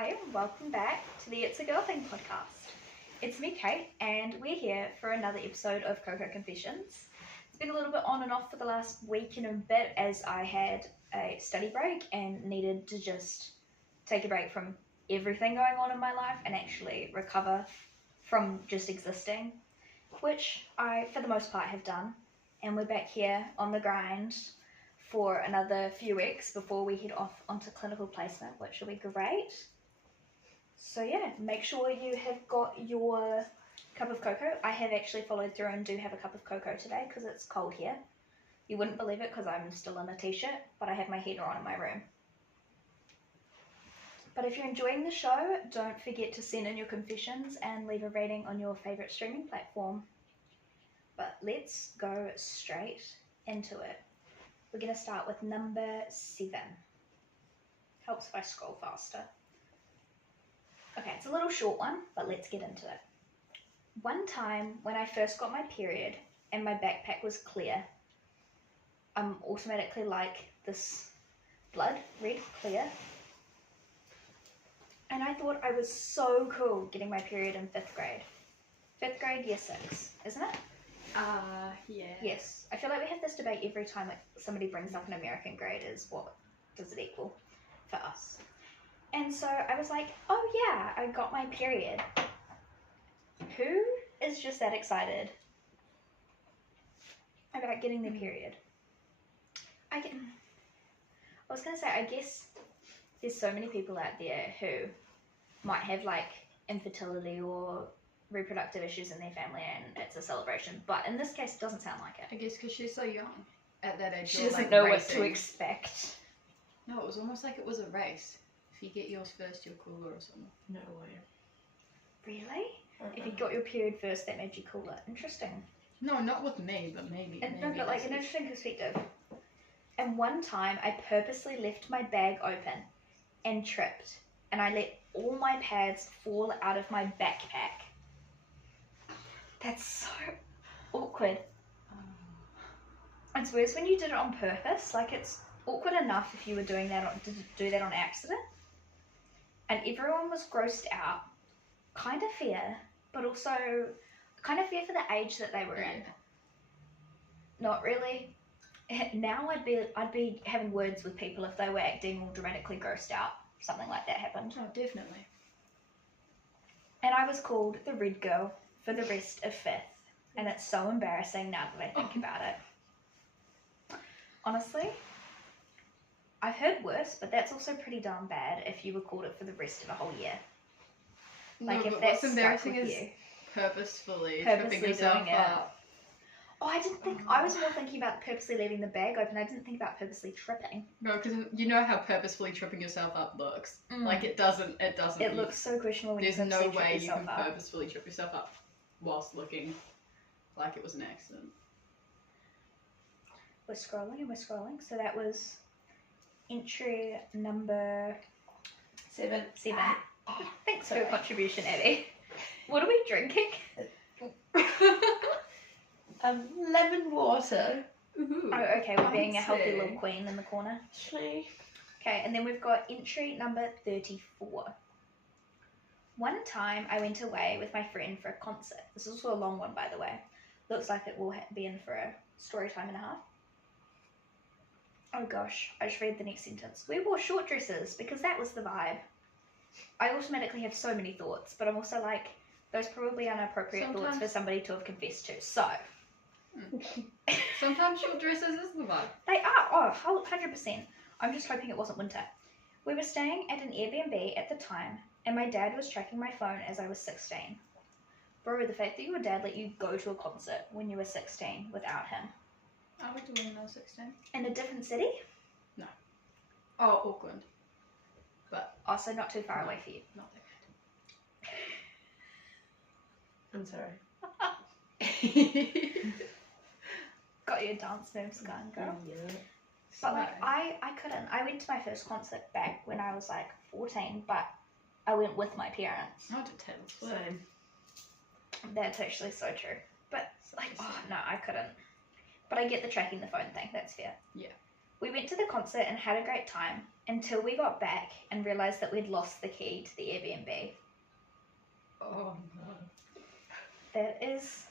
Hi, and welcome back to the It's a Girl Thing podcast. It's me, Kate, and we're here for another episode of Coco Confessions. It's been a little bit on and off for the last week and a bit as I had a study break and needed to just take a break from everything going on in my life and actually recover from just existing, which I, for the most part, have done. And we're back here on the grind for another few weeks before we head off onto clinical placement, which will be great. So yeah, make sure you have got your cup of cocoa. I have actually followed through and do have a cup of cocoa today because it's cold here. You wouldn't believe it because I'm still in a t-shirt, but I have my heater on in my room. But if you're enjoying the show, don't forget to send in your confessions and leave a rating on your favourite streaming platform. But let's go straight into it. We're going to start with number 7. Helps if I scroll faster. Okay, it's a little short one, but let's get into it. One time when I first got my period and my backpack was clear, I'm automatically like this blood, red, clear. And I thought I was so cool getting my period in 5th grade. 5th grade, year 6, isn't it? Yeah. Yes. I feel like we have this debate every time somebody brings up an American grade is what does it equal for us. And so I was like, oh yeah, I got my period. Who is just that excited about getting their period? I was going to say, I guess there's so many people out there who might have like infertility or reproductive issues in their family and it's a celebration, but in this case it doesn't sound like it. I guess because she's so young at that age. She doesn't know what to expect. No, it was almost like it was a race. If you get yours first, you're cooler or something. No way. Really? If you got your period first, that made you cooler. Interesting. No, not with me, but maybe. No, but like an interesting perspective. And one time I purposely left my bag open and tripped, and I let all my pads fall out of my backpack. That's so awkward. It's worse when you did it on purpose. Like, it's awkward enough if you were doing that to do that on accident. And everyone was grossed out. Kind of fear, but also kind of fear for the age that they were in. Not really. Now I'd be having words with people if they were acting all dramatically grossed out. Something like that happened. Oh, definitely. And I was called the red girl for the rest of 5th. And it's so embarrassing now that I think about it. Honestly, I've heard worse, but that's also pretty darn bad if you were called it for the rest of a whole year. Like, no, if but that's what's embarrassing stuck with is you. purposefully Purposely tripping yourself doing it. up. Oh, I didn't think. I was more thinking about purposely leaving the bag open. I didn't think about purposely tripping. No, because you know how purposefully tripping yourself up looks. Like it doesn't. It looks so questionable when you There's purposely no trip way you yourself can up. purposefully trip yourself up whilst looking like it was an accident. We're scrolling and we're scrolling. So that was entry number 7. 7. Thanks for your contribution, Abby. What are we drinking? Lemon water. Ooh, Oh, okay, we're being a healthy fancy. little queen in the corner. Actually, Okay, and then we've got entry number 34. One time I went away with my friend for a concert. This is also a long one, by the way. Looks like it will be in for a story time and a half. Oh gosh, I just read the next sentence. We wore short dresses because that was the vibe. I automatically have so many thoughts, but I'm also like, those probably are inappropriate thoughts for somebody to have confessed to. So, Sometimes short dresses is the vibe. they are, 100%. I'm just hoping it wasn't winter. We were staying at an Airbnb at the time, and my dad was tracking my phone as I was 16. Bro, the fact that your dad let you go to a concert when you were 16 without him. I went to one when I was 16. In a different city? Oh, Auckland. But Also not too far away for you. not that I'm sorry. good. Got your dance moves going, girl. Yeah. But like, I couldn't. I went to my first concert back when I was like 14, but I went with my parents. I went to Taylor Swift. Same. That's actually so true. But like, oh no, I couldn't. But I get the tracking the phone thing. That's fair. Yeah. We went to the concert and had a great time until we got back and realised that we'd lost the key to the Airbnb. Oh no. That is...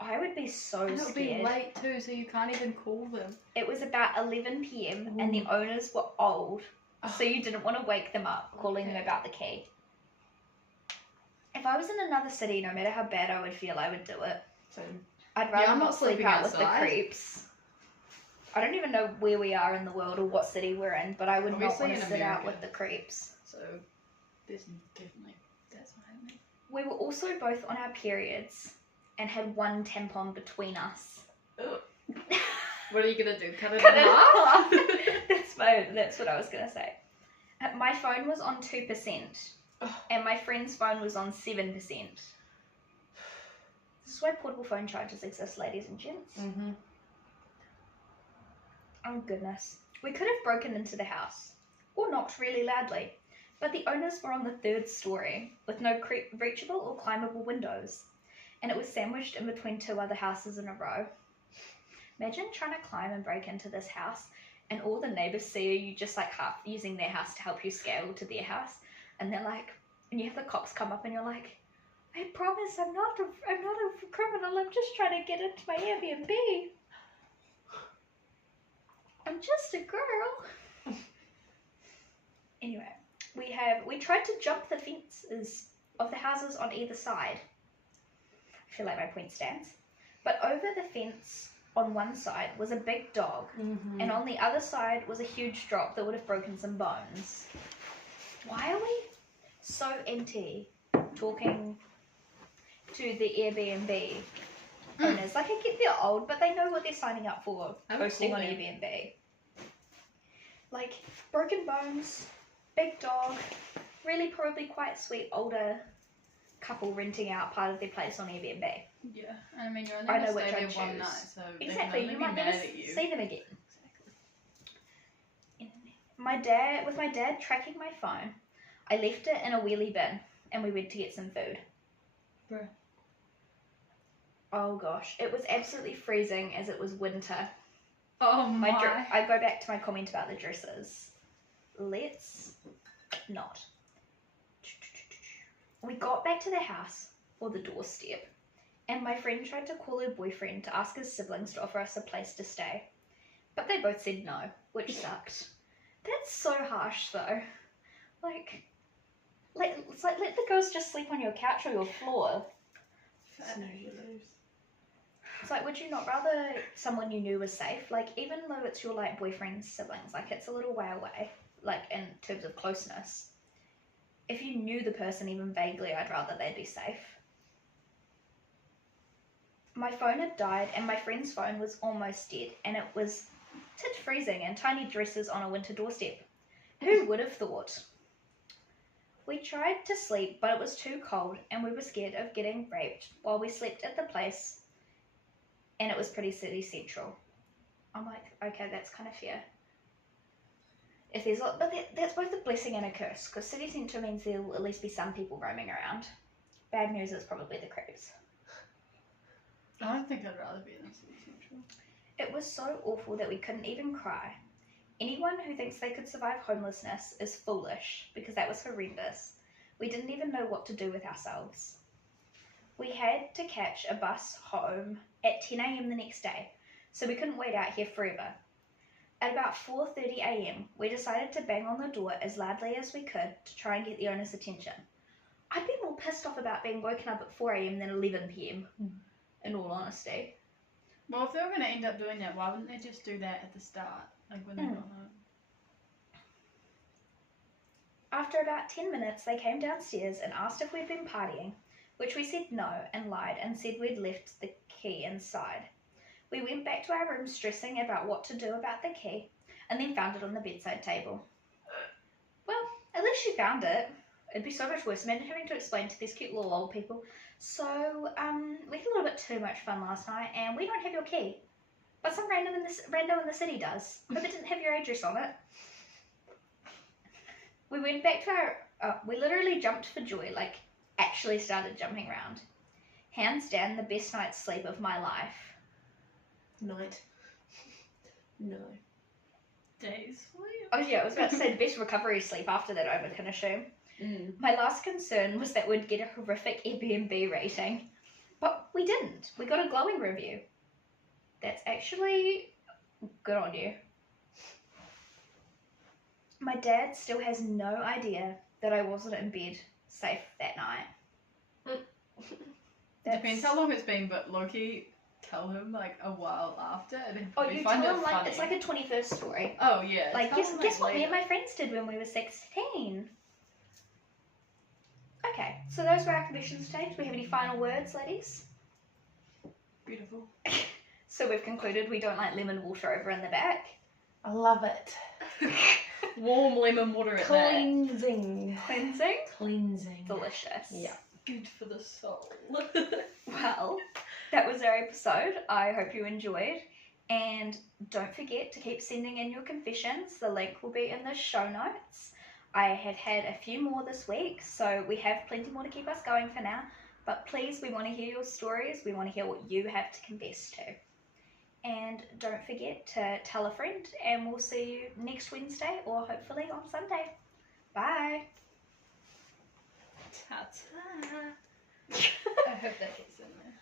I would be so And it'll scared. be late too, so you can't even call them. It was about 11 p.m. and the Ooh. owners were old, Oh. so you didn't want to wake them up calling them Okay. about the key. If I was in another city, no matter how bad I would feel, I would do it. Same. I'd rather I'm not not sleep sleeping out with the outside. creeps. I don't even know where we are in the world or what city we're in, but I would Obviously not want to in sit out America. with the creeps. So there's definitely that's not happening. We were also both on our periods and had one tampon between us. Ugh. What are you gonna do? Cut it Cut in it half? That's what I was gonna say. My phone was on 2%, Oh. and my friend's phone was on 7%. This is why portable phone chargers exist, ladies and gents. Mm-hmm. Oh goodness. We could have broken into the house, or knocked really loudly, but the owners were on the 3rd story, with no reachable or climbable windows, and it was sandwiched in between 2 other houses in a row. Imagine trying to climb and break into this house, and all the neighbours see you just like half using their house to help you scale to their house, and they're like, and you have the cops come up and you're like, I promise I'm not a criminal, I'm just trying to get into my Airbnb. I'm just a girl. Anyway, we tried to jump the fences of the houses on either side. I feel like my point stands. But over the fence on one side was a big dog, Mm-hmm. and on the other side was a huge drop that would have broken some bones. Why are we so anti talking to the Airbnb owners? Like, I get they're old, but they know what they're signing up for I would posting call on them. Airbnb. Like, broken bones, big dog, really probably quite sweet older couple renting out part of their place on Airbnb. Yeah, I mean you're only I gonna know stay which there I'd one choose. night, so they Exactly, can only you be might mad never at you. see them again. Exactly. With my dad tracking my phone, I left it in a wheelie bin and we went to get some food. Bruh. Oh gosh, it was absolutely freezing as it was winter. Oh my. I go back to my comment about the dresses. Let's not. We got back to the house, or the doorstep, and my friend tried to call her boyfriend to ask his siblings to offer us a place to stay. But they both said no, which sucked. That's so harsh though. It's like let the girls just sleep on your couch or your floor. Snooze, you lose. It's like, would you not rather someone you knew was safe? Like, even though it's your like boyfriend's siblings, like it's a little way away, like in terms of closeness. If you knew the person even vaguely, I'd rather they'd be safe. My phone had died and my friend's phone was almost dead, and it was tit freezing and tiny dresses on a winter doorstep. Who would have thought? We tried to sleep, but it was too cold and we were scared of getting raped while we slept at the place, and it was pretty city central. I'm like, okay, that's kind of fair. But that's both a blessing and a curse, because city centre means there'll at least be some people roaming around. Bad news is probably the creeps. I don't think I'd rather be in the city central. It was so awful that we couldn't even cry. Anyone who thinks they could survive homelessness is foolish, because that was horrendous. We didn't even know what to do with ourselves. We had to catch a bus home at 10 a.m. the next day, so we couldn't wait out here forever. At about 4:30 a.m, we decided to bang on the door as loudly as we could to try and get the owner's attention. I'd be more pissed off about being woken up at 4 a.m. than 11 p.m, in all honesty. Well, if they were going to end up doing that, why wouldn't they just do that at the start? Like when they got home? After about 10 minutes, they came downstairs and asked if we'd been partying, which we said no and lied and said we'd left the key inside. We went back to our room stressing about what to do about the key, and then found it on the bedside table. Well, at least you found it. It'd be so much worse. Imagine having to explain to these cute little old people, so, we had a little bit too much fun last night, and we don't have your key. But some random in the city does. Hope it didn't have your address on it. We went back to we literally jumped for joy, like, actually started jumping around. Hands down, the best night's sleep of my life. Night. No. Days sleep. Oh yeah, I was about to say the best recovery is sleep after that, I would can assume. Mm. My last concern was that we'd get a horrific Airbnb rating. But we didn't. We got a glowing review. That's actually good on you. My dad still has no idea that I wasn't in bed safe that night. Depends how long it's been, but Loki, tell him like a while after, and he'll Oh, probably you find tell it him like funny. it's like a 21st story. Oh yeah. Like tell him, guess what me and later. my friends did when we were 16. Okay, so those were our conditions today. Do we have any final words, ladies? Beautiful. So we've concluded we don't like lemon water over in the back. I love it. Warm lemon water at that. Cleansing. Cleansing. Cleansing. Delicious. Yeah. Good for the soul. Well, that was our episode. I hope you enjoyed. And don't forget to keep sending in your confessions. The link will be in the show notes. I have had a few more this week, so we have plenty more to keep us going for now. But please, we want to hear your stories. We want to hear what you have to confess to. And don't forget to tell a friend, and we'll see you next Wednesday or hopefully on Sunday. Bye. Ta-ta. I hope that gets in there.